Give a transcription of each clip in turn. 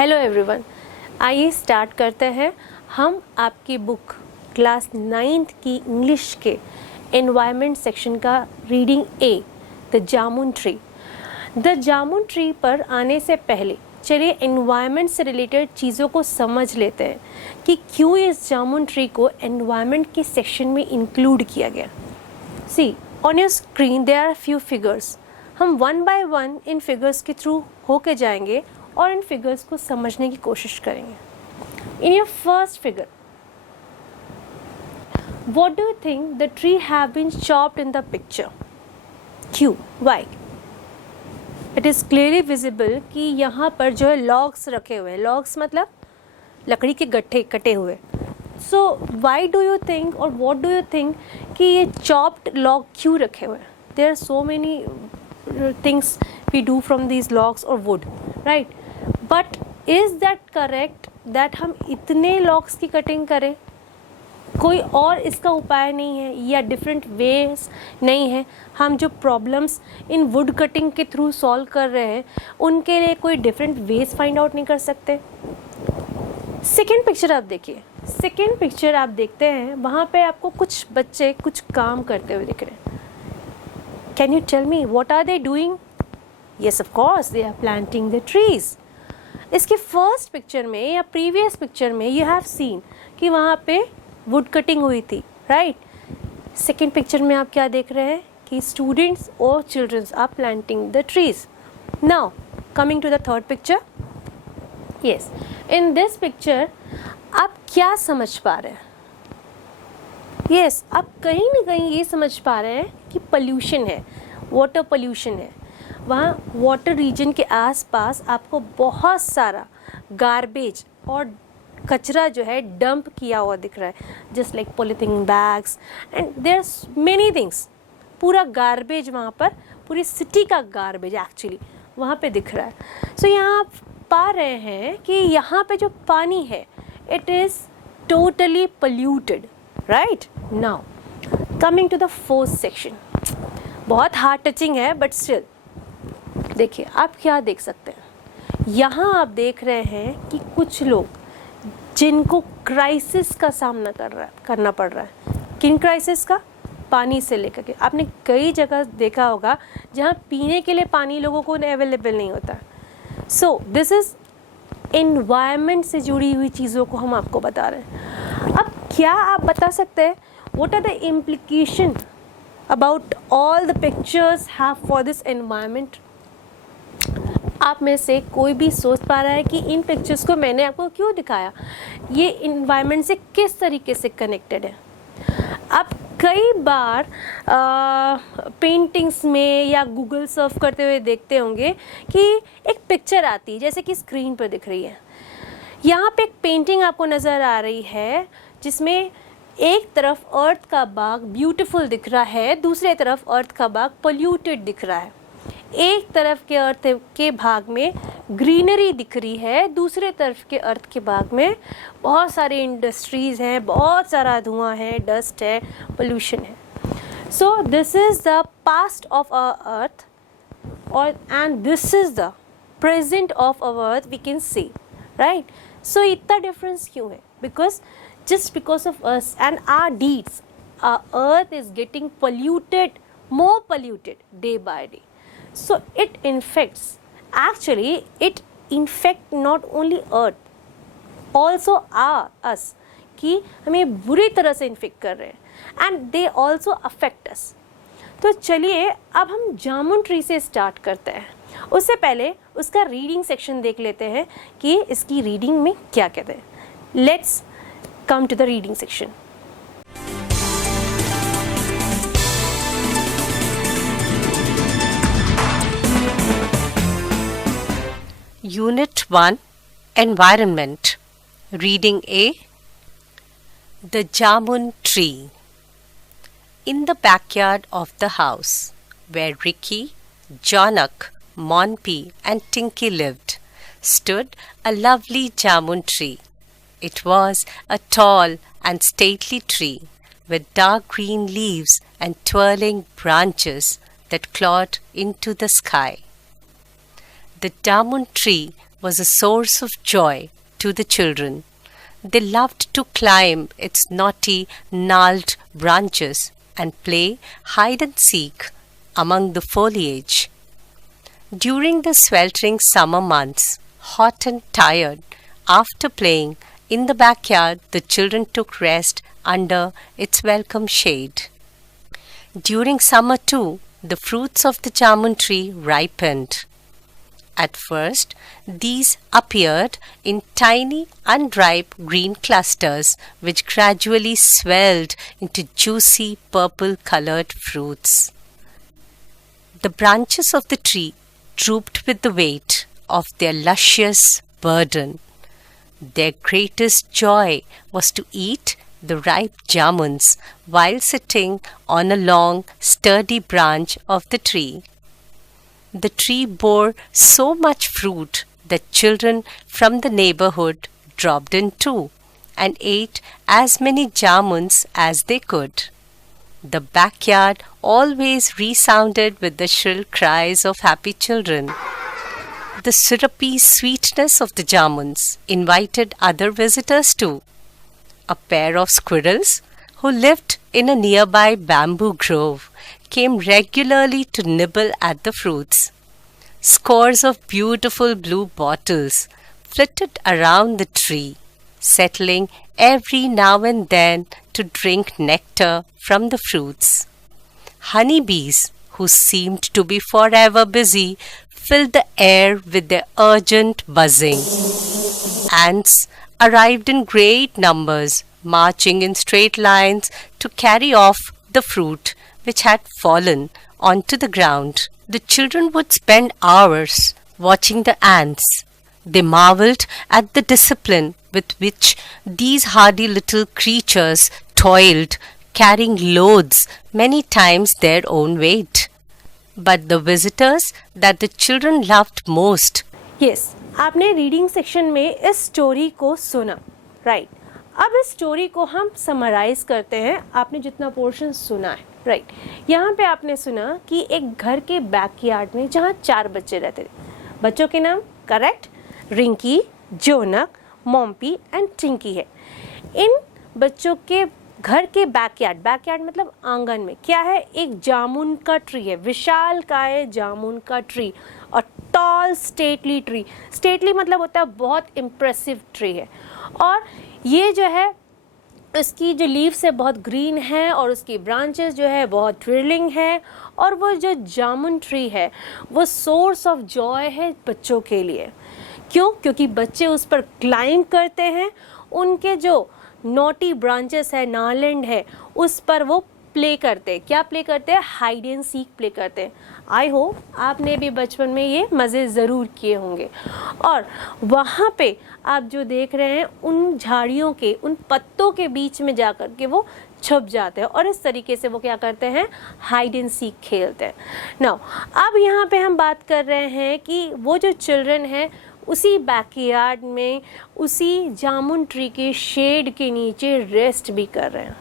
Hello everyone, आइए start करते हैं। हम आपकी बुक क्लास 9th की इंग्लिश के एनवायरनमेंट सेक्शन का reading A, the jamun tree. The jamun tree पर आने से पहले चलिए एनवायरनमेंट से रिलेटेड चीज़ों को समझ लेते हैं कि क्यों इस जामुन ट्री को एनवायरनमेंट के सेक्शन में इंक्लूड किया गया। See on your screen there are few figures. हम one by one in figures के थ्रू होके जाएंगे और इन फिगर्स को समझने की कोशिश करेंगे। In your first figure, what do you think the tree have been chopped in the picture? क्यों? Why? It is clearly visible कि यहाँ पर जो है logs रखे हुए हैं। logs मतलब लकड़ी के गट्ठे कटे हुए। So why do you think or what do you think कि ये chopped log क्यों रखे हुए हैं? There are so many things we do from these logs or wood, right? But is that correct that हम इतने logs की cutting करें? कोई और इसका उपाय नहीं है या डिफरेंट वेज नहीं है? हम जो प्रॉब्लम्स इन वुड कटिंग के थ्रू सॉल्व कर रहे हैं उनके लिए कोई डिफरेंट वेज फाइंड आउट नहीं कर सकते? सेकेंड पिक्चर आप देखिए। सेकेंड पिक्चर आप देखते हैं, वहाँ पे आपको कुछ बच्चे कुछ काम करते हुए दिख रहे हैं। Can you tell me what are they doing? Yes, of course they are planting the trees. इसके फर्स्ट पिक्चर में या प्रीवियस पिक्चर में यू हैव सीन कि वहाँ पे वुड कटिंग हुई थी, राइट? सेकेंड पिक्चर में आप क्या देख रहे हैं कि स्टूडेंट्स और childrens are planting the trees. Now coming to the third picture. Yes, in this picture आप क्या समझ पा रहे हैं? यस, आप कहीं ना कहीं ये समझ पा रहे हैं कि पोल्यूशन है, वाटर पोल्यूशन है। वहाँ वाटर रीजन के आसपास आपको बहुत सारा गार्बेज और कचरा जो है डंप किया हुआ दिख रहा है, just like polythene bags and there many things. पूरा गार्बेज वहाँ पर, पूरी सिटी का गार्बेज एक्चुअली वहाँ पे दिख रहा है। सो यहाँ आप पा रहे हैं कि यहाँ पे जो पानी है it is totally polluted, right? Now coming to the fourth section. बहुत हार्ट टचिंग है बट स्टिल देखिए आप क्या देख सकते हैं। यहाँ आप देख रहे हैं कि कुछ लोग जिनको क्राइसिस का सामना करना पड़ रहा है। किन क्राइसिस का? पानी से लेकर के। आपने कई जगह देखा होगा जहाँ पीने के लिए पानी लोगों को अवेलेबल नहीं होता। सो दिस इज़ एनवायरनमेंट से जुड़ी हुई चीज़ों को हम आपको बता रहे हैं। अब क्या आप बता सकते हैं what are the implication about all the pictures have for this environment? आप में से कोई भी सोच पा रहा है कि इन पिक्चर्स को मैंने आपको क्यों दिखाया, ये इन्वायरमेंट से किस तरीके से कनेक्टेड है? आप कई बार पेंटिंग्स में या गूगल सर्फ करते हुए देखते होंगे कि एक पिक्चर आती है जैसे कि स्क्रीन पर दिख रही है। यहाँ पे एक पेंटिंग आपको नज़र आ रही है जिसमें एक तरफ अर्थ का बाग ब्यूटीफुल दिख रहा है, दूसरे तरफ अर्थ का बाग पोल्यूटेड दिख रहा है। एक तरफ के अर्थ के भाग में ग्रीनरी दिख रही है, दूसरे तरफ के अर्थ के भाग में बहुत सारी इंडस्ट्रीज़ हैं, बहुत सारा धुआं है, डस्ट है, पोल्यूशन है। So this is the past of our earth और and this is the present of our earth we can see, right? So इतना डिफरेंस क्यों है? Because just because of us and our deeds, our earth is getting polluted, more polluted day by day. So it infects, actually it infect not only earth, also us, कि हमें बुरी तरह से infect कर रहे हैं and they also affect us. तो चलिए अब हम जामुन ट्री से स्टार्ट करते हैं। उससे पहले उसका रीडिंग सेक्शन देख लेते हैं कि इसकी रीडिंग में क्या कहते हैं। Let's come to the reading section. Unit 1, Environment. Reading A. The Jamun Tree. In the backyard of the house where Ricky, Jonak, Monpy and Tinky lived stood a lovely jamun tree. It was a tall and stately tree with dark green leaves and twirling branches that clawed into the sky. The jamun tree was a source of joy to the children. They loved to climb its knotty, gnarled branches and play hide and seek among the foliage. During the sweltering summer months, hot and tired, after playing in the backyard, the children took rest under its welcome shade. During summer, too, the fruits of the jamun tree ripened. At first, these appeared in tiny, unripe green clusters which gradually swelled into juicy purple colored fruits. The branches of the tree drooped with the weight of their luscious burden. Their greatest joy was to eat the ripe jamuns while sitting on a long, sturdy branch of the tree. The tree bore so much fruit that children from the neighborhood dropped in too and ate as many jamuns as they could. The backyard always resounded with the shrill cries of happy children. The syrupy sweetness of the jamuns invited other visitors too. A pair of squirrels who lived in a nearby bamboo grove came regularly to nibble at the fruits. Scores of beautiful blue bottles flitted around the tree, settling every now and then to drink nectar from the fruits. Honeybees, who seemed to be forever busy, filled the air with their urgent buzzing. Ants arrived in great numbers, marching in straight lines to carry off the fruit which had fallen onto the ground. The children would spend hours watching the ants. They marveled at the discipline with which these hardy little creatures toiled, carrying loads many times their own weight. But the visitors that the children loved most. Yes, आपने reading section में इस story को सुना, right? अब इस story को हम summarise करते हैं. आपने जितना पोर्शन सुना है, राइट? यहाँ पे आपने सुना कि एक घर के बैकयार्ड में जहाँ 4 बच्चे रहते थे. बच्चों के नाम करेक्ट रिंकी, जोनक, मॉम्पी एंड टिंकी है. इन बच्चों के घर के बैकयार्ड मतलब आंगन में क्या है? एक जामुन का ट्री है, विशालकाय जामुन का ट्री, और टॉल स्टेटली ट्री. स्टेटली मतलब होता है बहुत इम्प्रेसिव ट्री है. और ये जो है उसकी जो लीव्स है बहुत ग्रीन है और उसकी ब्रांचेस जो है बहुत ट्विलिंग है. और वो जो जामुन ट्री है वो सोर्स ऑफ जॉय है बच्चों के लिए. क्यों? क्योंकि बच्चे उस पर क्लाइंब करते हैं. उनके जो नोटी ब्रांचेस है, नालैंड है, उस पर वो प्ले करते हैं. क्या प्ले करते हैं? हाइड एंड सीक प्ले करते हैं. आई होप आपने भी बचपन में ये मज़े ज़रूर किए होंगे. और वहाँ पे आप जो देख रहे हैं उन झाड़ियों के, उन पत्तों के बीच में जा कर के वो छुप जाते हैं और इस तरीके से वो क्या करते हैं? हाइड एंड सीक खेलते हैं. नाउ अब यहाँ पे हम बात कर रहे हैं कि वो जो चिल्ड्रन है उसी बैकयार्ड में, उसी जामुन ट्री के शेड के नीचे रेस्ट भी कर रहे हैं.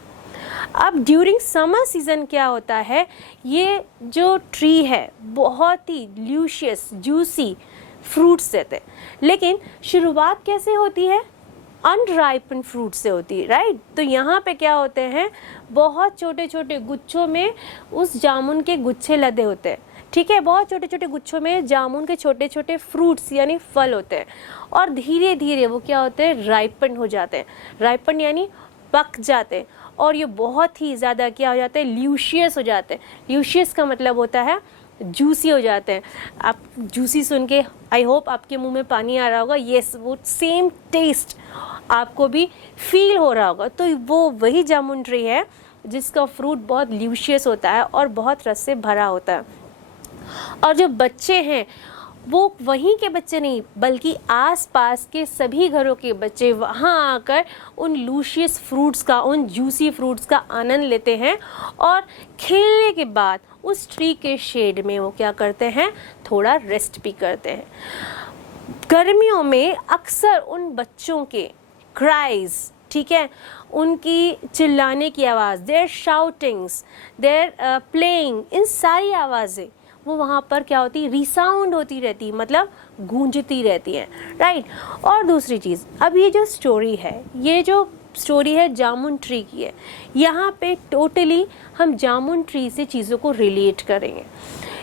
अब ड्यूरिंग समर सीज़न क्या होता है, ये जो ट्री है बहुत ही ल्यूशियस जूसी फ्रूट्स देते हैं. लेकिन शुरुआत कैसे होती है? अनराइपन फ्रूट से होती है, राइट? तो यहाँ पे क्या होते हैं, बहुत छोटे छोटे गुच्छों में उस जामुन के गुच्छे लदे होते हैं. ठीक है, बहुत छोटे छोटे गुच्छों में जामुन के छोटे छोटे फ्रूट्स यानी फल होते हैं. और धीरे धीरे वो क्या होते हैं? राइपन हो जाते हैं. राइपन यानी पक जाते हैं. और ये बहुत ही ज़्यादा क्या हो जाते हैं? ल्यूशियस हो जाते हैं. ल्यूशियस का मतलब होता है जूसी हो जाते हैं. आप जूसी सुन के आई होप आपके मुंह में पानी आ रहा होगा. येस, वो सेम टेस्ट आपको भी फील हो रहा होगा. तो वो वही जामुन ट्री है जिसका फ्रूट बहुत ल्यूशियस होता है और बहुत रस से भरा होता है. और जो बच्चे हैं वो वहीं के बच्चे नहीं बल्कि आसपास के सभी घरों के बच्चे वहाँ आकर उन लूशियस फ्रूट्स का, उन जूसी फ्रूट्स का आनंद लेते हैं. और खेलने के बाद उस ट्री के शेड में वो क्या करते हैं? थोड़ा रेस्ट भी करते हैं. गर्मियों में अक्सर उन बच्चों के क्राइज, ठीक है, उनकी चिल्लाने की आवाज़, देयर शाउटिंग्स, देयर प्लेइंग, इन सारी आवाज़ें वो वहाँ पर क्या होती है, रिसाउंड होती रहती, मतलब गूंजती रहती है, राइट। और दूसरी चीज़, अब ये जो स्टोरी है, ये जो स्टोरी है जामुन ट्री की है, यहाँ पे टोटली हम जामुन ट्री से चीज़ों को रिलेट करेंगे।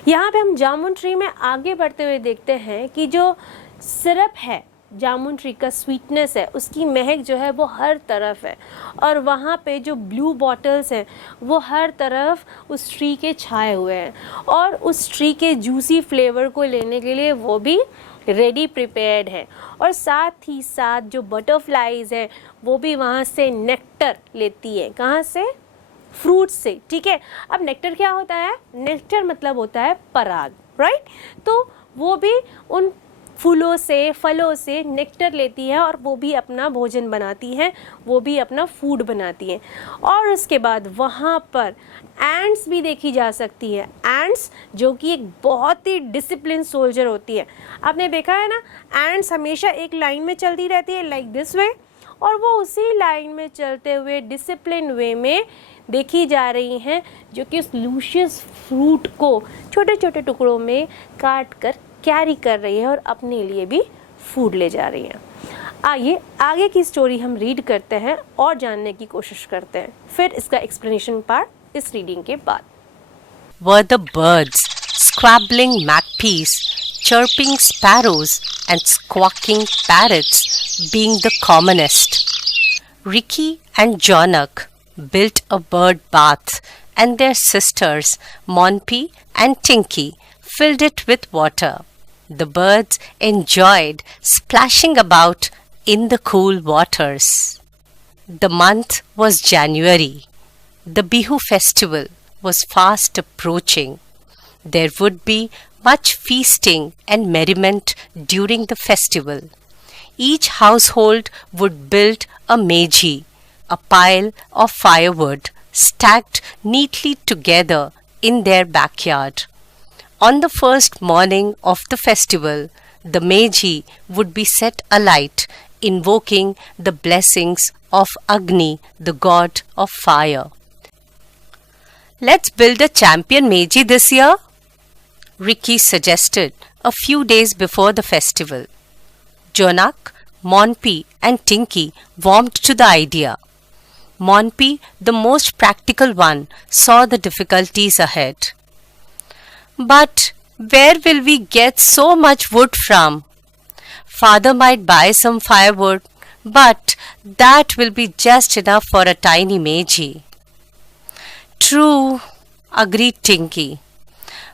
यहाँ पे हम जामुन ट्री में आगे बढ़ते हुए देखते हैं कि जो सिरप है, जामुन ट्री का स्वीटनेस है, उसकी महक जो है वो हर तरफ है, और वहाँ पे जो ब्लू बॉटल्स हैं वो हर तरफ उस ट्री के छाए हुए हैं, और उस ट्री के जूसी फ्लेवर को लेने के लिए वो भी रेडी प्रिपेयर्ड है। और साथ ही साथ जो बटरफ्लाइज है वो भी वहाँ से नेक्टर लेती है, कहाँ से, फ्रूट से, ठीक है। अब नेक्टर क्या होता है, नेक्टर मतलब होता है पराग, राइट। तो वो भी उन फूलों से, फलों से नेक्टर लेती है, और वो भी अपना भोजन बनाती हैं, वो भी अपना फूड बनाती हैं। और उसके बाद वहाँ पर एंट्स भी देखी जा सकती है, एंट्स जो कि एक बहुत ही डिसिप्लिन सोल्जर होती है। आपने देखा है ना, एंट्स हमेशा एक लाइन में चलती रहती है, लाइक दिस वे, और वो उसी लाइन में चलते हुए डिसिप्लिन वे में देखी जा रही हैं, जो कि उस लूशियस फ्रूट को छोटे छोटे टुकड़ों में काट कर कैरी कर रही है और अपने लिए भी फूड ले जा रही हैं। आइए आगे की स्टोरी हम रीड करते हैं और जानने की कोशिश करते हैं, फिर इसका एक्सप्लेनेशन पार्ट इस रीडिंग के बाद। Were the birds, squabbling magpies, chirping sparrows, and squawking parrots being the commonest. Ricky and Jonak built a bird bath, and their sisters, Monpy and Tinky, filled it with water. The birds enjoyed splashing about in the cool waters. The month was January. The Bihu festival was fast approaching. There would be much feasting and merriment during the festival. Each household would build a meji, a pile of firewood stacked neatly together in their backyard. On the first morning of the festival, the meji would be set alight, invoking the blessings of Agni, the god of fire. Let's build a champion meji this year, Ricky suggested a few days before the festival. Jonak, Monpy, and Tinky warmed to the idea. Monpy, the most practical one, saw the difficulties ahead. But where will we get so much wood from? Father might buy some firewood, but that will be just enough for a tiny meji. True, agreed Tinky.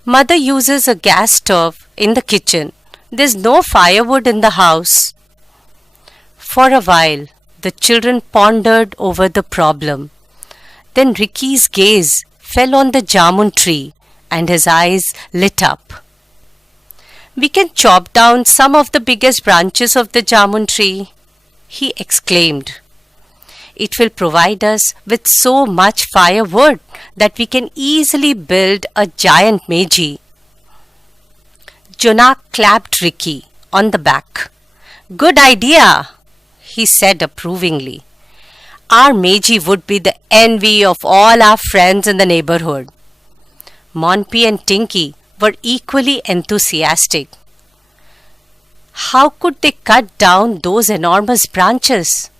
Mother uses a gas stove in the kitchen. There's no firewood in the house. For a while, the children pondered over the problem. Then Ricky's gaze fell on the jamun tree, and his eyes lit up. We can chop down some of the biggest branches of the jamun tree, he exclaimed. It will provide us with so much firewood that we can easily build a giant meji. Jonak clapped Ricky on the back. Good idea, he said approvingly. Our meji would be the envy of all our friends in the neighborhood. Monpy and Tinky were equally enthusiastic. How could they cut down those enormous branches?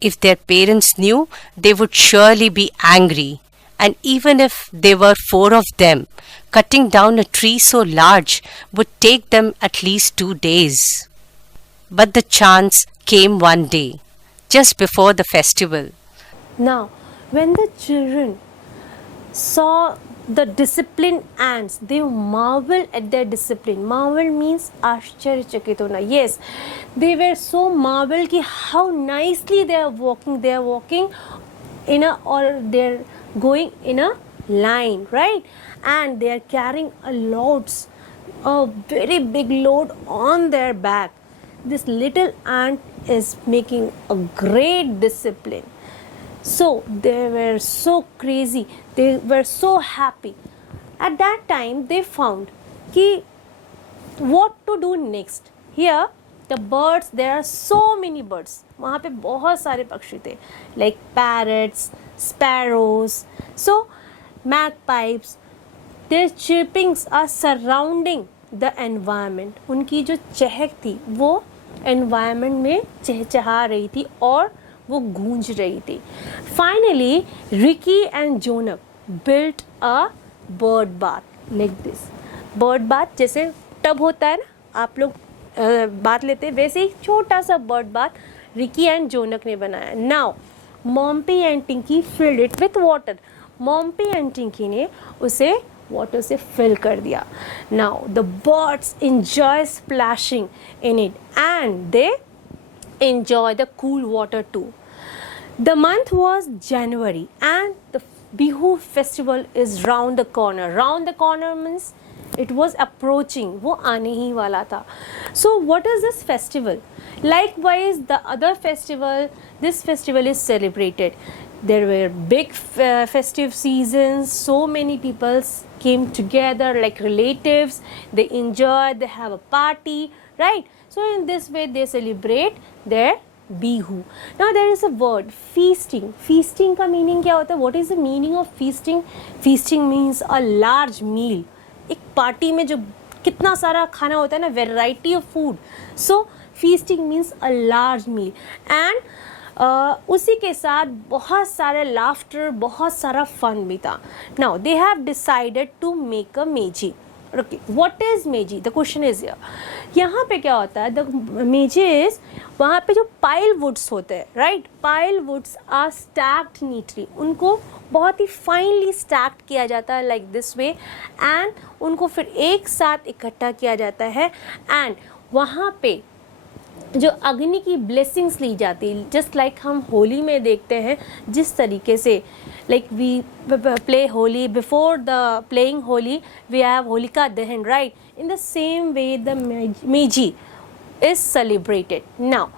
If their parents knew, they would surely be angry. And even if there were 4 of them, cutting down a tree so large would take them at least 2 days. But the chance came one day, just before the festival. Now, when the children saw the disciplined ants, they marveled at their discipline. Marvel means आश्चर्यचकित होना. Yes, they were so marveled कि how nicely they are walking. They are walking in a, or they're going in a line, right? And they are carrying a very big load on their back. This little ant is making a great discipline. So they were so crazy, they were so happy. At that time they found कि what to do next. Here the birds, there are so many birds. वहाँ पे बहुत सारे पक्षी थे, like parrots, sparrows, so magpies, their chirpings are surrounding the environment. उनकी जो चहक थी वो environment में चहचहा रही थी और वो गूंज रही थी. Finally, Ricky and Jonak built a bird bath like this. Bird bath जैसे टब होता है ना, आप लोग बात लेते हैं, वैसे ही छोटा सा bird bath Ricky and Jonak ने बनाया. Now Mompi and Tinki filled it with water. Mompi and Tinki ने उसे वाटर से फिल कर दिया. Now the birds enjoy splashing in it and they enjoy the cool water too. The month was January and the Bihu festival is round the corner. Round the corner means it was approaching. वो आने ही वाला था. So what is this festival? Likewise, the other festival, this festival is celebrated. There were big festive seasons. So many people came together like relatives. They enjoyed. They have a party, right? So in this way they celebrate their Bihu. Now there is a word feasting. Feasting का meaning क्या होता है? What is the meaning of feasting? Feasting means a large meal. एक party में जो कितना सारा खाना होता है ना, variety of food. So feasting means a large meal and उसी के साथ बहुत सारे laughter, बहुत सारा fun भी था. Now they have decided to make a meji. Okay, what is meji? The question is here. यहाँ पे क्या होता है? The meji is वहाँ पे जो pile woods होते हैं, right? Pile woods are stacked neatly. उनको बहुत ही finely stacked किया जाता है like this way and उनको फिर एक साथ इकट्ठा किया जाता है and वहाँ पे जो अग्नि की ब्लेसिंग्स ली जाती है, जस्ट लाइक हम होली में देखते हैं जिस तरीके से like we play Holi, before the playing Holi we have Holika Dahan, right? In the same way the Meiji is celebrated. Now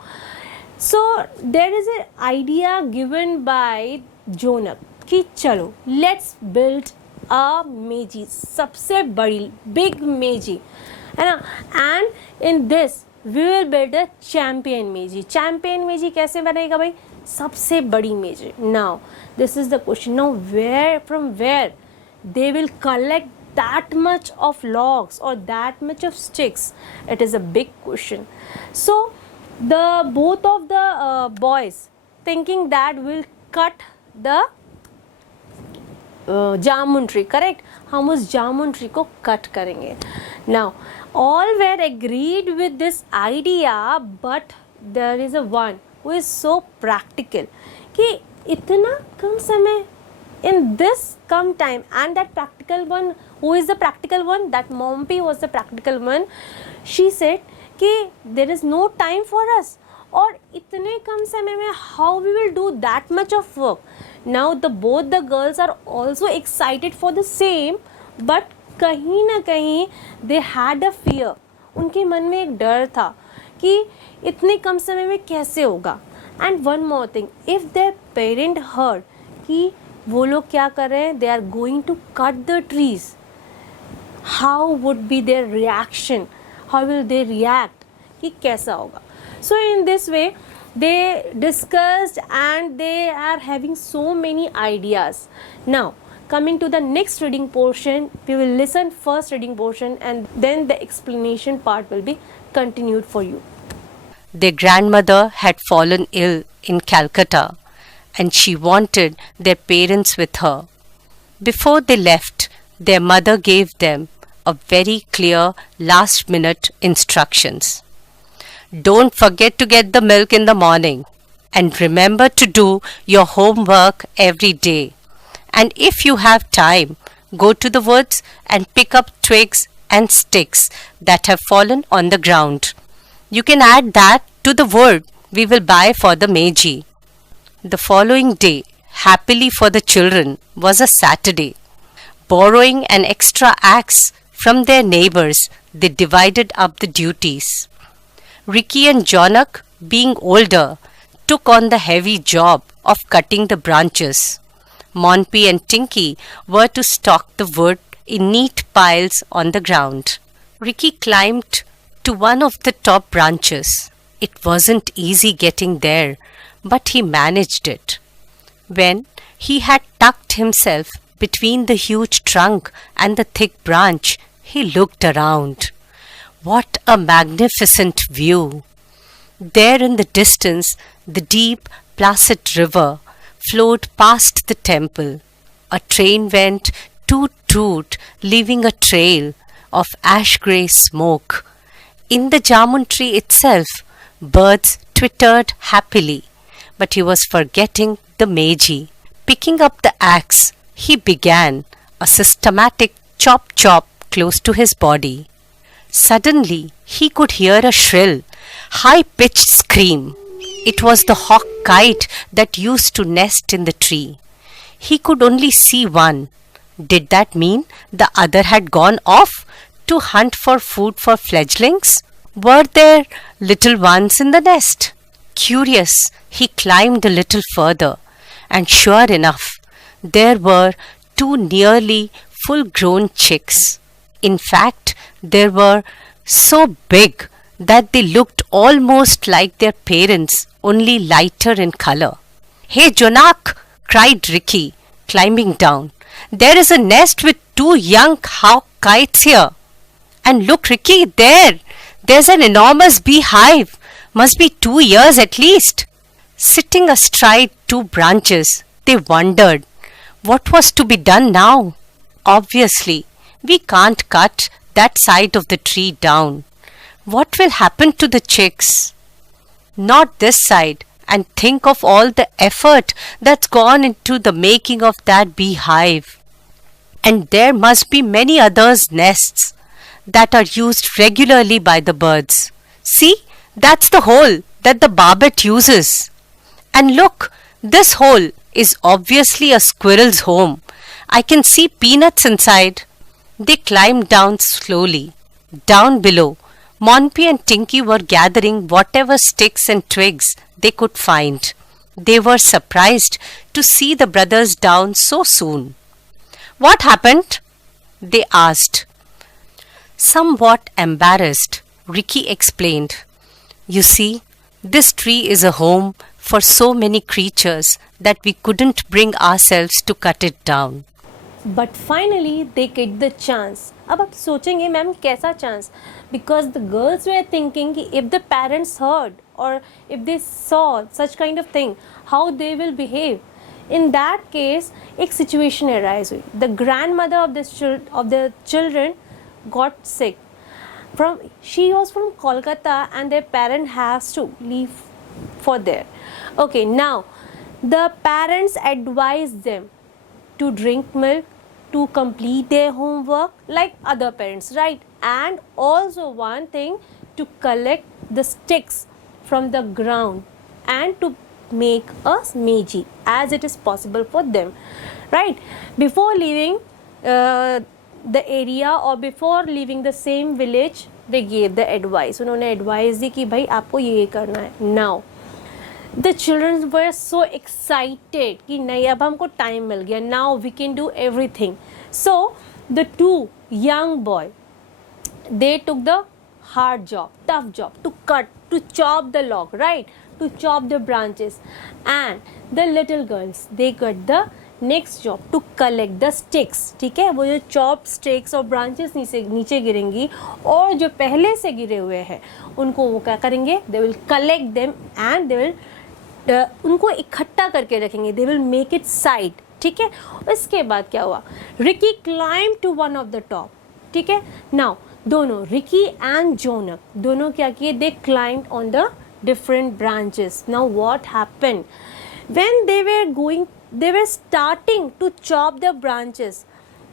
so there is an idea given by Jonak कि चलो let's build a Meiji, सबसे बड़ी big Meiji है ना, and in this we will build a champion Meiji. Champion Meiji कैसे बनेगा भाई? सबसे बड़ी मेजी. Now this is the question. Now from where they will collect that much of logs or that much of sticks? It is a big question. So the both of the boys thinking that we'll cut the jamun tree. Correct, हम उस जामुन tree को cut करेंगे. Now all were agreed with this idea, but there is a one who is so practical कि इतना कम समय in this come time, and that practical one, who is the practical one? That Mompi was the practical one. She said कि there is no time for us, और इतने कम समय में how we will do that much of work. Now both the girls are also excited for the same, but कहीं ना कहीं they had a fear. उनके मन में एक डर था कि इतने कम समय में कैसे होगा. And one more thing, if their parent heard कि वो लोग क्या कर रहे हैं, they are going to cut the trees, how would be their reaction? How will they react? कि कैसा होगा? So in this way they discussed and they are having so many ideas. Now coming to the next reading portion, we will listen first reading portion and then the explanation part will be continued for you. Their grandmother had fallen ill in Calcutta and she wanted their parents with her. Before they left, their mother gave them a very clear last-minute instructions. Don't forget to get the milk in the morning and remember to do your homework every day. And if you have time, go to the woods and pick up twigs and sticks that have fallen on the ground. You can add that to the wood we will buy for the Meiji. The following day, happily for the children, was a Saturday. Borrowing an extra axe from their neighbors, they divided up the duties. Ricky and Jonak, being older, took on the heavy job of cutting the branches. Monpy and Tinky were to stock the wood in neat piles on the ground. Ricky climbed to one of the top branches. It wasn't easy getting there, but he managed it. When he had tucked himself between the huge trunk and the thick branch, he looked around. What a magnificent view! There in the distance, the deep, placid river flowed past the temple. A train went toot toot, leaving a trail of ash grey smoke. In the jamun tree itself, birds twittered happily, but he was forgetting the Meiji. Picking up the axe, he began a systematic chop chop close to his body. Suddenly, he could hear a shrill, high pitched scream. It was the hawk kite that used to nest in the tree. He could only see one. Did that mean the other had gone off to hunt for food for fledglings? Were there little ones in the nest? Curious, he climbed a little further, and sure enough, there were two nearly full grown chicks. In fact, they were so big that they looked almost like their parents, only lighter in color. Hey, Jonak! Cried Ricky, climbing down. There is a nest with two young hawk kites here. And look, Ricky, there's an enormous beehive. Must be 2 years at least. Sitting astride two branches, they wondered what was to be done now. Obviously, we can't cut that side of the tree down. What will happen to the chicks? Not this side. And think of all the effort that's gone into the making of that beehive. And there must be many others' nests that are used regularly by the birds. See, that's the hole that the barbet uses. And look, this hole is obviously a squirrel's home. I can see peanuts inside. They climbed down slowly. Down below, Monpy and Tinky were gathering whatever sticks and twigs they could find. They were surprised to see the brothers down so soon. What happened? They asked. Somewhat embarrassed, Ricky explained. You see, this tree is a home for so many creatures that we couldn't bring ourselves to cut it down. But finally they get the chance. अब आप सोचेंगे ma'am कैसा chance? Because the girls were thinking कि if the parents heard or if they saw such kind of thing, how they will behave. In that case, एक situation arise हुई. The grandmother of the children got sick. She was from Kolkata and their parent has to leave for there. Okay, now the parents advised them to drink milk, to complete their homework like other parents, right? And also one thing, to collect the sticks from the ground and to make a Meiji as it is possible for them, right? Before leaving the area or before leaving the same village, they gave the advice. उन्होंने advice दी कि भाई आपको ये करना है. Now the children were so excited कि नहीं अब हमको time मिल गया. Now we can do everything. So the two young boy, they took the hard job, tough job to cut, to chop the log, right? To chop the branches. And the little girls, they got the next job to collect the sticks. ठीक है, वो जो chop sticks और branches नीचे गिरेंगी और जो पहले से गिरे हुए हैं उनको वो क्या करेंगे? They will collect them and they will उनको इकट्ठा करके रखेंगे. They will make it side. ठीक है, इसके बाद क्या हुआ? Ricky climbed to one of the top. ठीक है, now दोनों Ricky and Jonak दोनों क्या किए? They climbed on the different branches. Now what happened? When they were starting to chop the branches,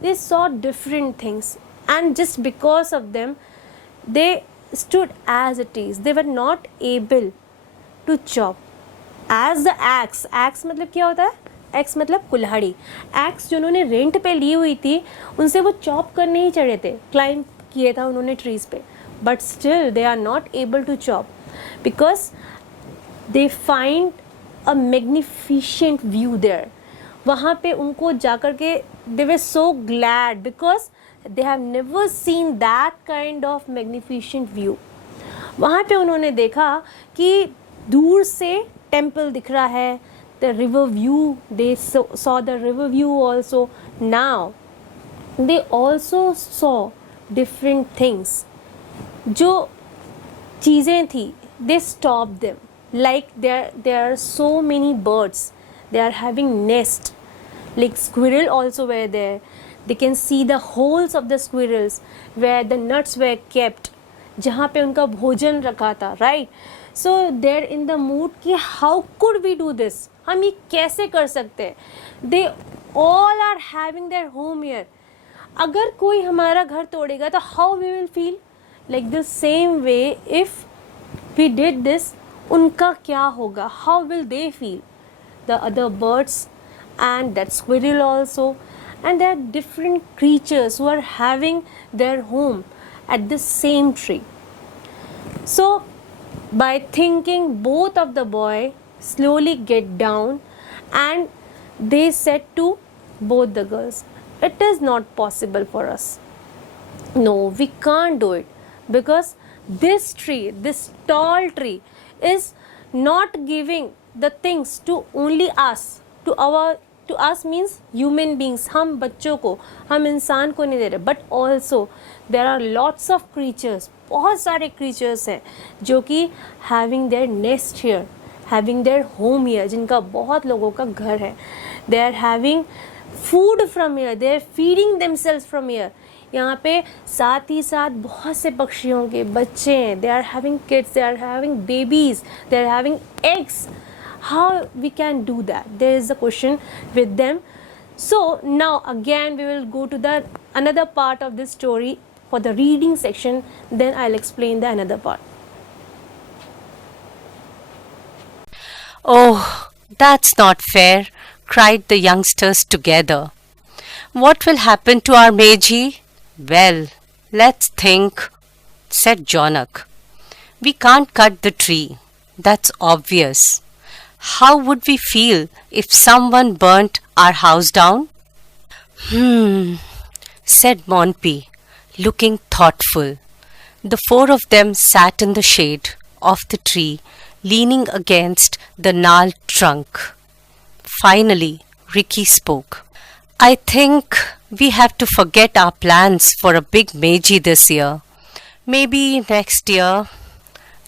they saw different things, and just because of them, they stood as it is. They were not able to chop. As the axe मतलब क्या होता है? Axe मतलब कुल्हाड़ी. Axe जो उन्होंने rent पे ली हुई थी, उनसे वो चॉप करने ही चढ़े थे. क्लाइंब किए था उन्होंने ट्रीज पे, but still they are not able to chop because they find a magnificent view there. वहाँ पे उनको जाकर के they were so glad because they have never seen that kind of magnificent view. वहाँ पे उन्होंने देखा कि दूर से टेम्पल दिख रहा है. The river view, they saw the river view also. Now they also saw different things. जो चीज़ें थी, they stopped them. Like there are so many birds, they are having nest. Like squirrel also were there. They can see the holes of the squirrels where the nuts were kept, जहाँ पे उनका भोजन रखा था, right? So they're in the mood कि how could we do this? हम ये कैसे कर सकते हैं? They all are having their home here. अगर कोई हमारा घर तोड़ेगा तो how we will feel? Like the same way, if we did this, उनका क्या होगा? How will they feel? The other birds and that squirrel also, and there are different creatures who are having their home at the same tree. So by thinking, both of the boy slowly get down and they said to both the girls, it is not possible for us. No, we can't do it, because this tree, this tall tree, is not giving the things to only us, to us means human beings, हम बच्चों को, हम इंसान को नहीं दे रहे, but also there are lots of creatures, बहुत सारे creatures हैं जो कि having their nest here, having their home here, जिनका बहुत लोगों का घर है, they are having food from here, they are feeding themselves from here. यहाँ पे साथ ही साथ बहुत से पक्षियों के बच्चे हैं, they are having kids, they are having babies, they are having eggs. How we can do that? There is a question with them. So now again we will go to the another part of this story for the reading section, then I'll explain the another part. Oh, that's not fair, cried the youngsters together. What will happen to our Meiji? Well, let's think, said Jonak. We can't cut the tree, that's obvious. How would we feel if someone burnt our house down? Said Monpi, looking thoughtful. The four of them sat in the shade of the tree, leaning against the gnarled trunk. Finally, Ricky spoke. I think we have to forget our plans for a big Meiji this year. Maybe next year.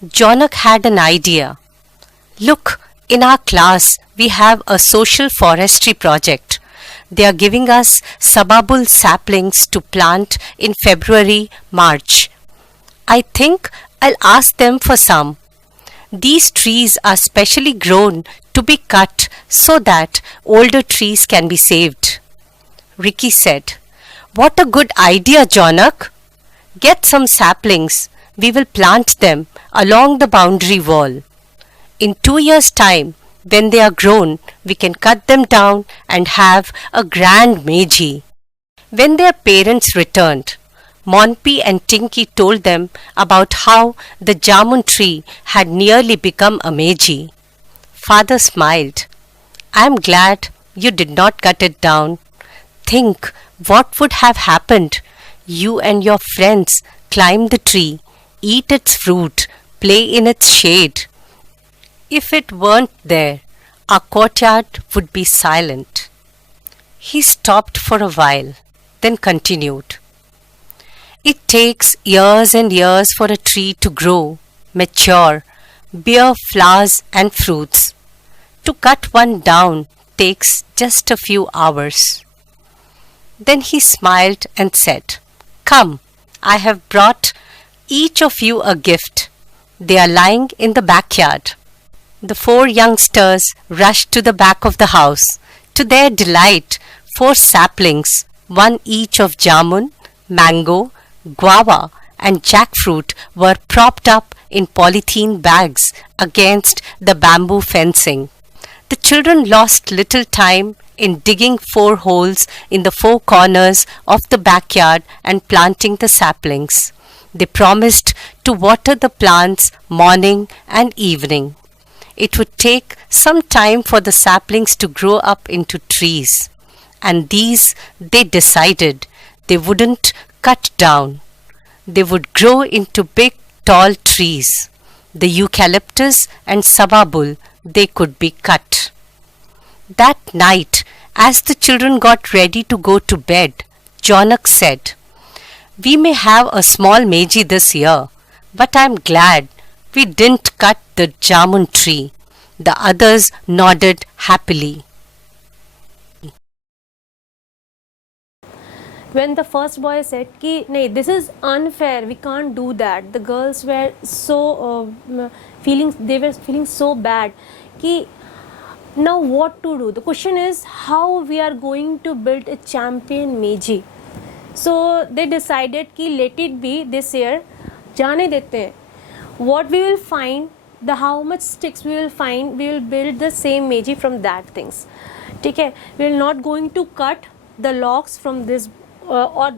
Jonak had an idea. Look, in our class, we have a social forestry project. They are giving us sababul saplings to plant in February, March. I think I'll ask them for some. These trees are specially grown to be cut so that older trees can be saved. Ricky said, What a good idea, Jonak! Get some saplings. We will plant them along the boundary wall. In 2 years' time, when they are grown, we can cut them down and have a grand Meiji. When their parents returned, Monpi and Tinky told them about how the jamun tree had nearly become a Meiji. Father smiled. I am glad you did not cut it down. Think what would have happened. You and your friends climb the tree, eat its fruit, play in its shade. If it weren't there, our courtyard would be silent. He stopped for a while, then continued. It takes years and years for a tree to grow, mature, bear flowers and fruits. To cut one down takes just a few hours. Then he smiled and said, Come, I have brought each of you a gift. They are lying in the backyard. The four youngsters rushed to the back of the house. To their delight, 4 saplings, one each of jamun, mango, guava, and jackfruit, were propped up in polythene bags against the bamboo fencing. The children lost little time in digging 4 holes in the 4 corners of the backyard and planting the saplings. They promised to water the plants morning and evening. It would take some time for the saplings to grow up into trees, and these they decided they wouldn't cut down. They would grow into big tall trees. The eucalyptus and sababul they could be cut. That night, As the children got ready to go to bed, Jonak said, "We may have a small Meiji this year, but I'm glad we didn't cut the jamun tree." The others nodded happily. When the first boy said कि नहीं, this is unfair, we can't do that, the girls were so they were feeling so bad कि now what to do. The question is how we are going to build a champion Meiji. So they decided कि let it be this year, जाने देते हैं. What we will find, the how much sticks we will find, we will build the same Meiji from that things. ठीक है, we are not going to cut the logs from this or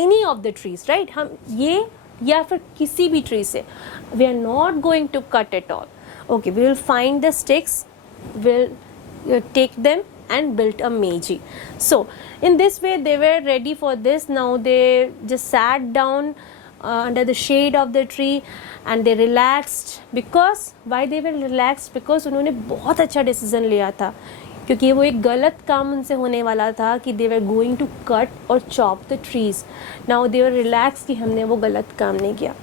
any of the trees, right? हम ये या फिर किसी भी tree से, we are not going to cut at all. Okay, we will find the sticks, we'll take them and build a Meiji. So in this way they were ready for this. Now they just sat down under the shade of the tree and they relaxed. Because why they were relaxed? Because उन्होंने बहुत अच्छा decision लिया था, क्योंकि वो एक गलत काम उनसे होने वाला था कि they were going to cut or chop the trees. Now they were relaxed कि हमने वो गलत काम नहीं किया.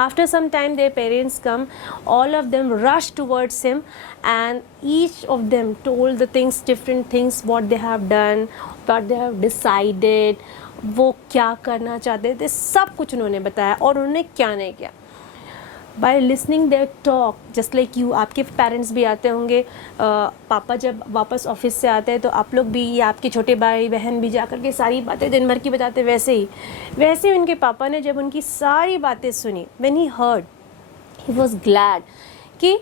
After some time their parents come, all of them rushed towards him and each of them told the things, different things, what they have done, what they have decided, वो क्या करना चाहते थे, सब कुछ उन्होंने बताया और उन्होंने क्या नहीं किया. By listening their talk, just like you, आपके पेरेंट्स भी आते होंगे, पापा जब वापस ऑफिस से आते हैं तो आप लोग भी या आपके छोटे भाई बहन भी जाकर के सारी बातें दिन भर की बताते, वैसे ही उनके पापा ने जब उनकी सारी बातें सुनी, when he heard, he was glad कि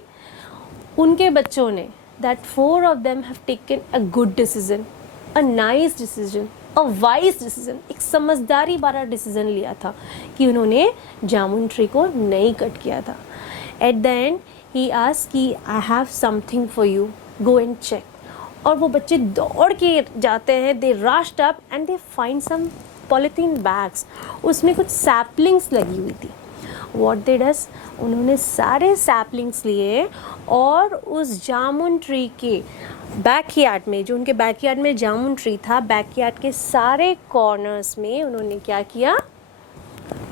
उनके बच्चों ने, that 4 of them have taken a good decision, a nice decision, a wise decision, एक समझदारी वाला डिसीजन लिया था कि उन्होंने जामुन ट्री को नहीं कट किया था. At the end he asked कि I have something for you, go and check. और वो बच्चे दौड़ के जाते हैं, they rushed up and they find some polythene bags. उसमें कुछ saplings लगी हुई थी. What they does, उन्होंने सारे saplings लिए और उस जामुन ट्री के बैकयार्ड में, जो उनके बैकयार्ड में जामुन ट्री था, बैकयार्ड के सारे कॉर्नर्स में उन्होंने क्या किया,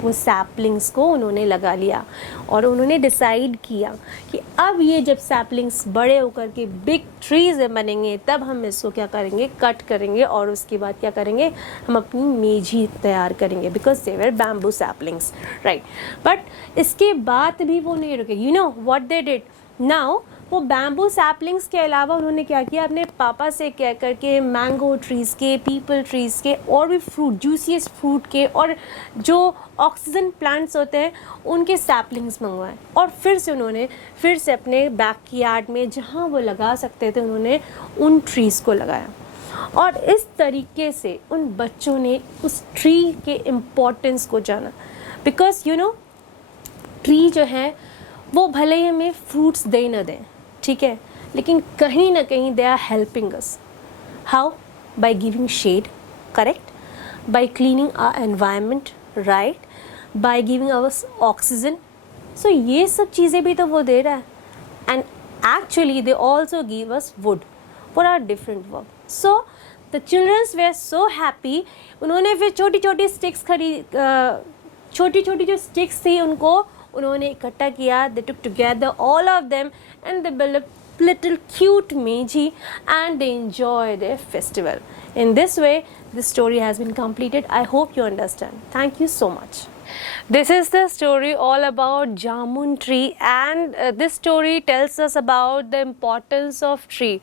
वो सैपलिंग्स को उन्होंने लगा लिया और उन्होंने डिसाइड किया कि अब ये जब सैपलिंग्स बड़े होकर के बिग ट्रीज बनेंगे तब हम इसको क्या करेंगे, कट करेंगे और उसके बाद क्या करेंगे, हम अपनी मेजी तैयार करेंगे. Because they were bamboo saplings, right. But इसके बाद भी वो नहीं रुके. You know what they did now, वो बैम्बू सैपलिंग्स के अलावा उन्होंने क्या किया, अपने पापा से कह करके मैंगो ट्रीज़ के, पीपल ट्रीज़ के और भी फ्रूट, जूसीएस्ट फ्रूट के और जो ऑक्सीजन प्लांट्स होते हैं उनके सैपलिंग्स मंगवाए और फिर से उन्होंने फिर से अपने बैकयार्ड में जहाँ वो लगा सकते थे उन्होंने उन ट्रीज़ को लगाया. और इस तरीके से उन बच्चों ने उस ट्री के इम्पोर्टेंस को जाना. बिकॉज यू नो ट्री जो है वो भले ही हमें फ्रूट्स दे ना दें, ठीक है, लेकिन कहीं ना कहीं they are helping us. How? By giving shade, correct, by cleaning our environment, right, by giving ours oxygen. So ये सब चीज़ें भी तो वो दे रहा है. And actually they also give us wood for our different work. So the childrens were so happy. उन्होंने फिर छोटी छोटी स्टिक्स छोटी छोटी जो स्टिक्स थी उनको उन्होंने इकट्ठा किया. They took together all of them and they built a little cute Meiji and they enjoy their festival. In this way, this story has been completed. I hope you understand. Thank you so much. This is the story all about Jamun tree, and this story tells us about the importance of tree,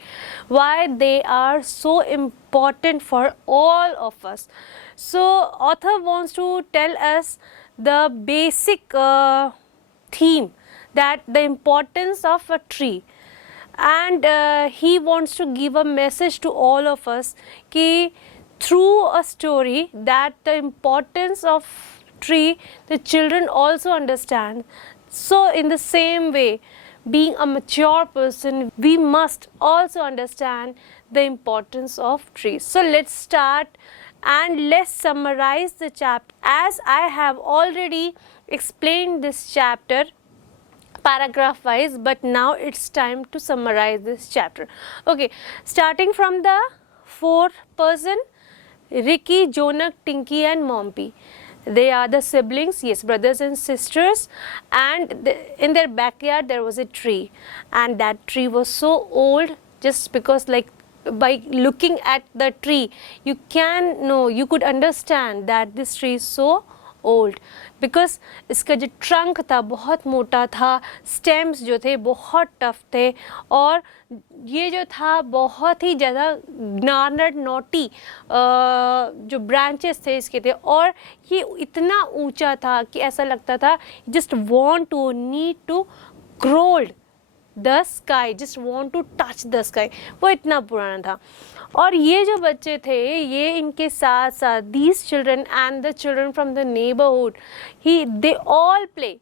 why they are so important for all of us. So author wants to tell us the basic theme, that the importance of a tree, and he wants to give a message to all of us कि through a story that the importance of tree the children also understand. So in the same way, being a mature person, we must also understand the importance of trees. So let's start and let's summarize the chapter. As I have already explained this chapter paragraph wise, but now it's time to summarize this chapter. Okay, starting from the 4 person, Ricky, Jonak, Tinky and Mompy. They are the siblings, yes, brothers and sisters, and in their backyard there was a tree, and that tree was so old just because, like, by looking at the tree you could understand that this tree is so old because इसका जो trunk था बहुत मोटा था, stems जो थे बहुत tough थे, और ये जो था बहुत ही ज़्यादा gnarled नोटी जो ब्रांचेस थे इसके थे, और ये इतना ऊंचा था कि ऐसा लगता था just want to need to crawled the sky, just want to touch the sky, वो इतना पुराना था. और ये जो बच्चे थे ये इनके साथ साथ these children and the children from the neighbourhood, they all play,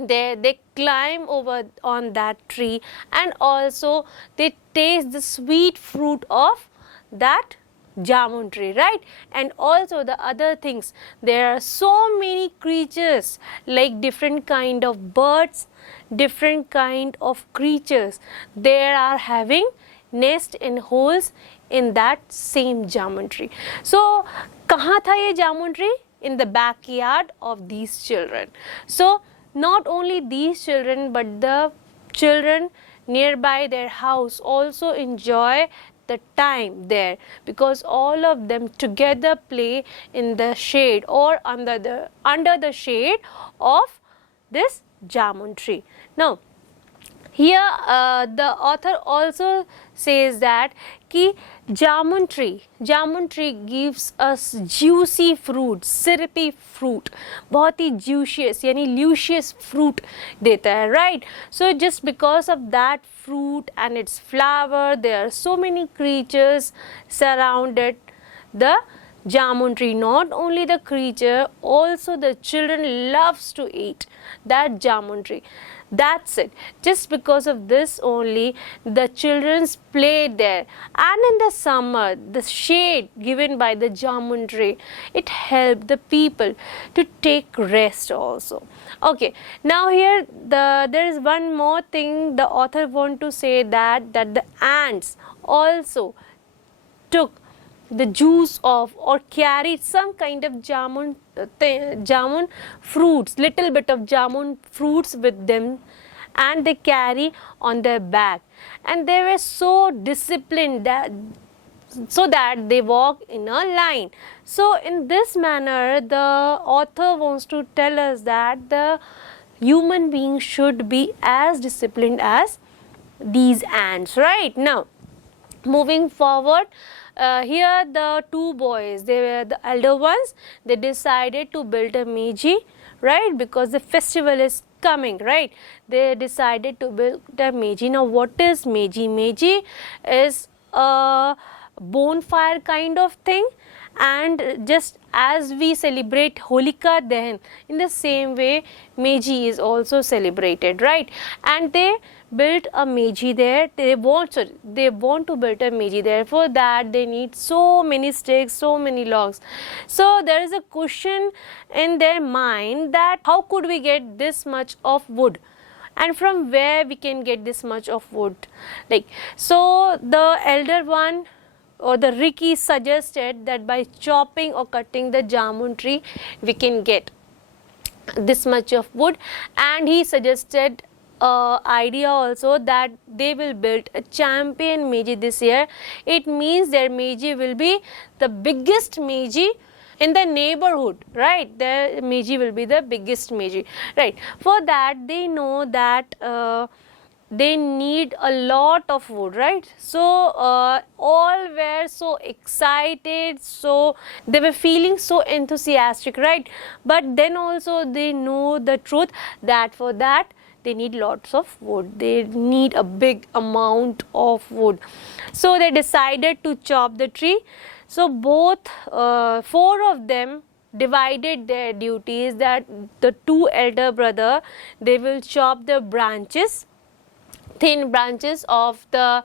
they climb over on that tree, and also they taste the sweet fruit of that jamun tree, right? And also the other things, there are so many creatures, like different kind of birds, different kind of creatures, they are having nest in holes in that same jamun tree. So kahan tha ye jamun tree? In the backyard of these children. So not only these children but the children nearby their house also enjoy the time there, because all of them together play in the shade or under the shade of this jamun tree. Now here the author also says that कि jamun tree gives us juicy fruit, syrupy fruit, बहुत ही juicious यानी luscious fruit देता है, right? So just because of that fruit and its flower, there are so many creatures surrounded the jamun tree. Not only the creature, also the children loves to eat that jamun tree. That's it. Just because of this only the children's play there. And in the summer, the shade given by the jamun tree, it helped the people to take rest also. Okay, now here there is one more thing the author want to say, that the ants also took the juice of or carried some kind of jamun fruits, little bit of jamun fruits with them, and they carry on their back, and they were so disciplined that they walk in a line. So in this manner the author wants to tell us that the human being should be as disciplined as these ants, right? Now moving forward, here the two boys, they were the elder ones, they decided to build a meji, right? Because the festival is coming, right? They decided to build a meji. Now what is meji? Meji is a bonfire kind of thing, and just as we celebrate Holika Dahan, in the same way meji is also celebrated, right? And they built a meji there. They want to build a meji there. For that they need so many sticks, so many logs. So there is a question in their mind that how could we get this much of wood, and from where we can get this much of wood? Like, so the elder one or the Ricky suggested that by chopping or cutting the jamun tree we can get this much of wood, and he suggested idea also that they will build a champion meji this year. It means their meji will be the biggest meji in the neighborhood, right? Their meji will be the biggest meji, right? For that they know that they need a lot of wood, right? So all were so excited, so they were feeling so enthusiastic, right? But then also they know the truth that for that they need lots of wood, they need a big amount of wood. So they decided to chop the tree. So both 4 of them divided their duties, that the 2 elder brother, they will chop the branches, thin branches of the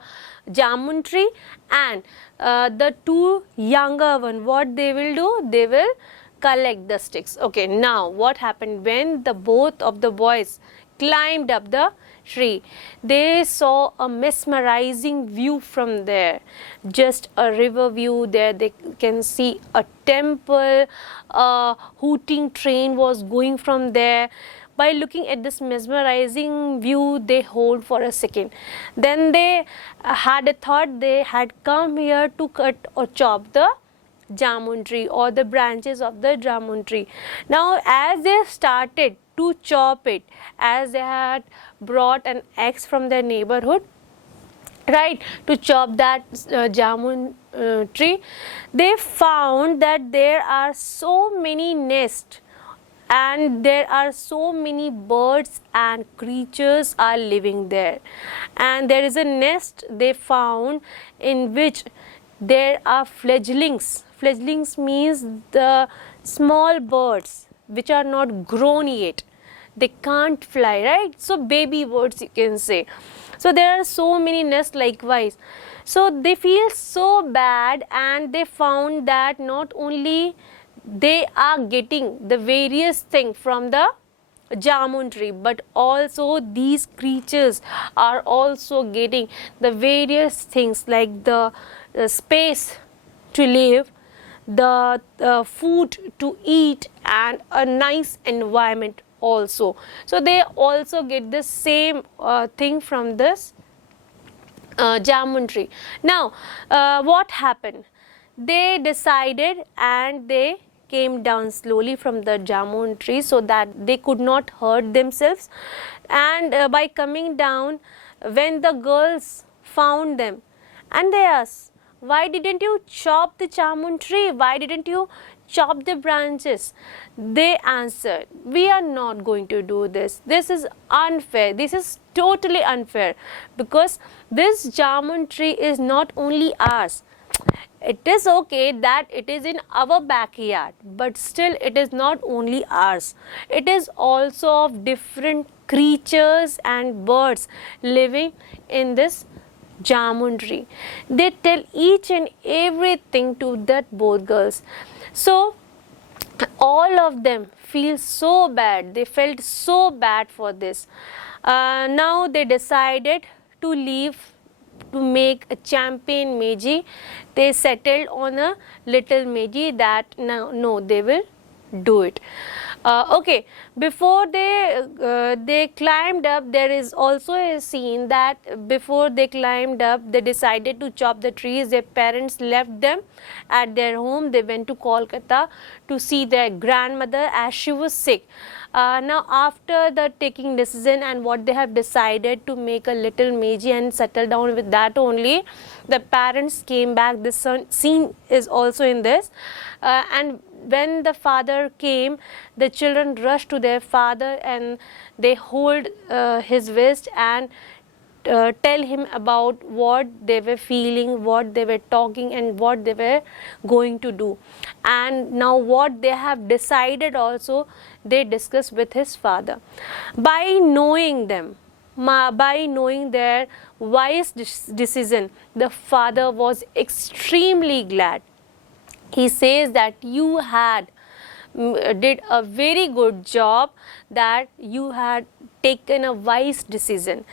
jamun tree, and the 2 younger one, what they will do, they will collect the sticks. Okay, now what happened when the both of the boys climbed up the tree. They saw a mesmerizing view from there, just a river view. There they can see a temple, a hooting train was going from there. By looking at this mesmerizing view, they hold for a second. Then they had a thought. They had come here to cut or chop the jamun tree or the branches of the jamun tree. Now as they started to chop it, as they had brought an axe from their neighborhood, right, to chop that jamun tree, they found that there are so many nests and there are so many birds and creatures are living there. And there is a nest they found in which there are fledglings. Fledglings means the small birds which are not grown yet. They can't fly, right? So baby birds, you can say. So there are so many nests likewise. So they feel so bad, and they found that not only they are getting the various things from the jamun tree, but also these creatures are also getting the various things like the space to live, the food to eat, and a nice environment also. So they also get the same thing from this jamun tree. Now what happened? They decided and they came down slowly from the jamun tree so that they could not hurt themselves. And by coming down, when the girls found them and they asked, why didn't you chop the jamun tree? Why didn't you chop the branches? They answered, we are not going to do this. This is unfair. This is totally unfair, because this jamun tree is not only ours. It is okay that it is in our backyard, but still it is not only ours. It is also of different creatures and birds living in this jamun tree. They tell each and everything to that both girls. So all of them feel so bad. They felt so bad for this. Now they decided to leave to make a champion Meiji. They settled on a little Meiji that no, they will do it. Okay, before they climbed up, there is also a scene that before they climbed up, they decided to chop the trees. Their parents left them at their home. They went to Kolkata to see their grandmother as she was sick. Now after the taking decision and what they have decided to make a little Meiji and settle down with that only, the parents came back. This scene is also in this. And when the father came, the children rushed to their father and they hold his wrist and tell him about what they were feeling, what they were talking, and what they were going to do. And now what they have decided also, they discuss with his father. By knowing them, by knowing their wise decision, the father was extremely glad. He says that you had did a very good job, that you had taken a wise decision.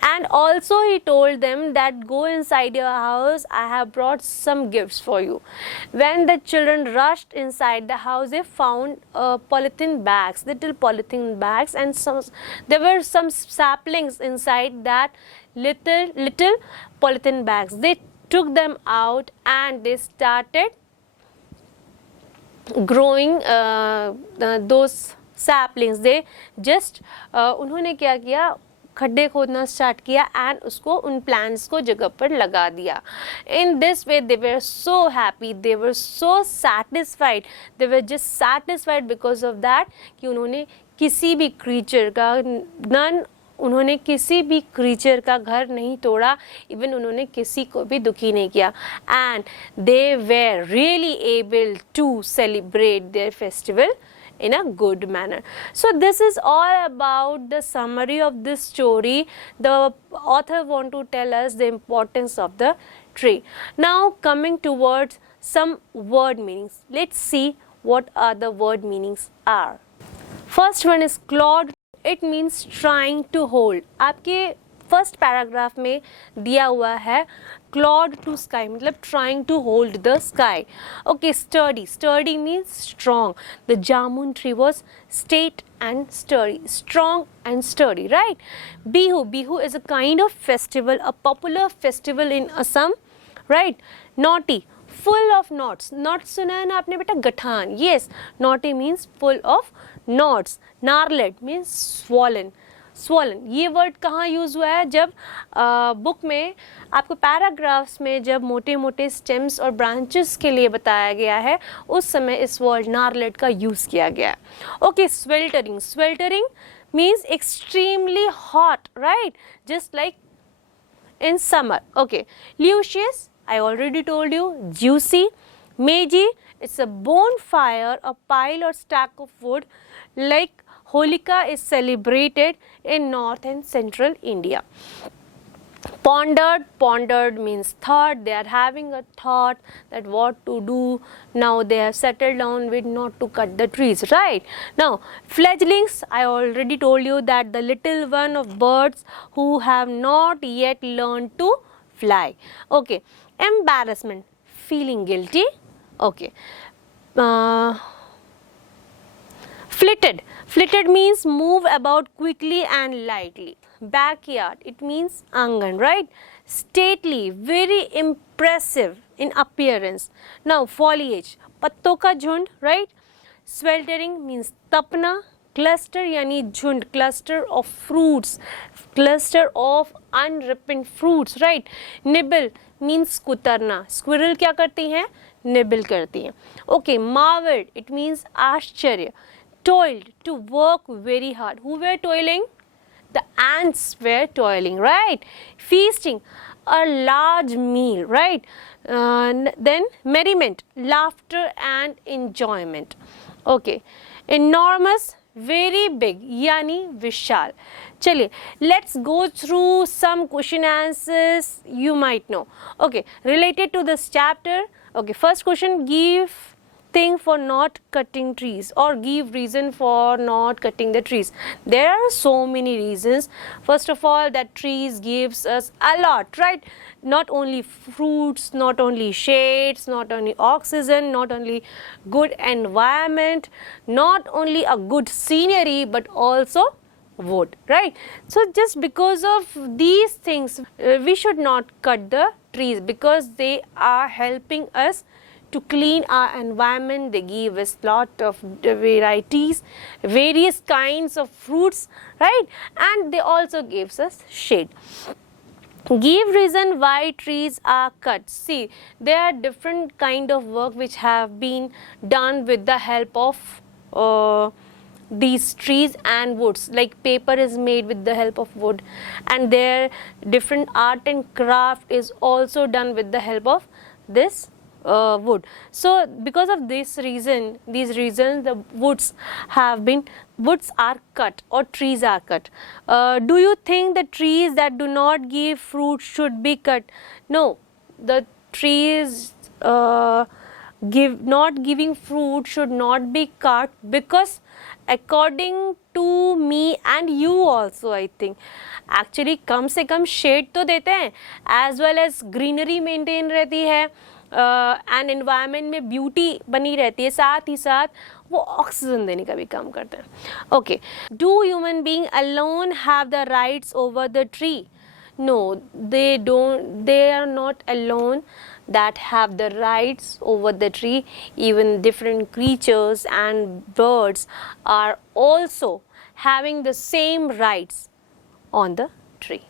And also he told them that go inside your house, I have brought some gifts for you. When the children rushed inside the house, they found polythene bags, little polythene bags, and there were some saplings inside that little polythene bags. They took them out and they started growing those saplings. They just उन्होंने क्या किया, खड्डे खोदना start किया and उसको उन plants को जगह पर लगा दिया. In this way they were so happy, they were so satisfied, they were just satisfied because of that कि उन्होंने किसी भी क्रीचर का उन्होंने किसी भी क्रीचर का घर नहीं तोड़ा, इवन उन्होंने किसी को भी दुखी नहीं किया. And they were really able to celebrate their festival in a good manner. So this is all about the summary of this story. The author want to tell us the importance of the tree. Now coming towards some word meanings. Let's see what are the word meanings are. First one is Claude it means trying to hold. आपके first paragraph में दिया हुआ है clawed to sky, मतलब trying to hold the sky. Okay, sturdy. Sturdy means strong. The jamun tree was stout and sturdy, strong and sturdy, right? Bihu. Bihu is a kind of festival, a popular festival in Assam, right? Naughty, full of knots. Knots सुना है ना आपने बेटा? गठान. Yes, naughty means full of knots. Narlet means swollen. Swollen, ये word कहाँ use हुआ है? जब बुक में आपको पैराग्राफ्स में जब मोटे मोटे स्टेम्स और ब्रांचेस के लिए बताया गया है, उस समय इस वर्ड नार्लेट का यूज़ किया गया है. Okay, sweltering. Sweltering means extremely hot, right? Just like in summer. Okay, luscious, I already told you. Juicy. Meiji, it's a bonfire, a pile or stack of wood, like Holika is celebrated in north and central India. Pondered. Pondered means thought. They are having a thought that what to do. Now they have settled down with not to cut the trees, right? Now fledglings, I already told you that the little one of birds who have not yet learned to fly. Okay, embarrassment, feeling guilty. Okay, flitted. Flitted means move about quickly and lightly. Backyard, it means angan, right? Stately, very impressive in appearance. Now foliage, पत्तों का झुंड, right? Sweltering means तपना. Cluster यानी झुंड, cluster of fruits, cluster of unripened fruits, right? Nibble means कुतरना. Squirrel क्या करती हैं? Nibble करती हैं. Okay, marveled, it means आश्चर्य. Toiled, to work very hard. Who were toiling? The ants were toiling, right? Feasting, a large meal, right? Then merriment, laughter and enjoyment. Okay, enormous, very big, yani vishal. चलिए, let's go through some question answers you might know. Okay, related to this chapter. Okay, first question, give thing for not cutting trees, or give reason for not cutting the trees. There are so many reasons. First of all, that trees gives us a lot, right? Not only fruits, not only shades, not only oxygen, not only good environment, not only a good scenery, but also wood, right? So just because of these things, we should not cut the trees, because they are helping us to clean our environment. They give us lot of varieties, various kinds of fruits, right? And they also gives us shade. Give reason why trees are cut. See, there are different kind of work which have been done with the help of these trees and woods. Like paper is made with the help of wood, and their different art and craft is also done with the help of this wood. So because of this reason, these reasons, the woods are cut, or trees are cut. Do you think the trees that do not give fruit should be cut? No, the trees not giving fruit should not be cut, because according to me and you also, I think, actually कम से कम shade तो देते हैं, as well as greenery maintain रहती है, and environment में beauty बनी रहती है, साथ ही साथ वो ऑक्सीजन देने का भी काम करते हैं. Okay, do human being alone have the rights over the tree? No, they don't. They are not alone that have the rights over the tree. Even different creatures and birds are also having the same rights on the tree.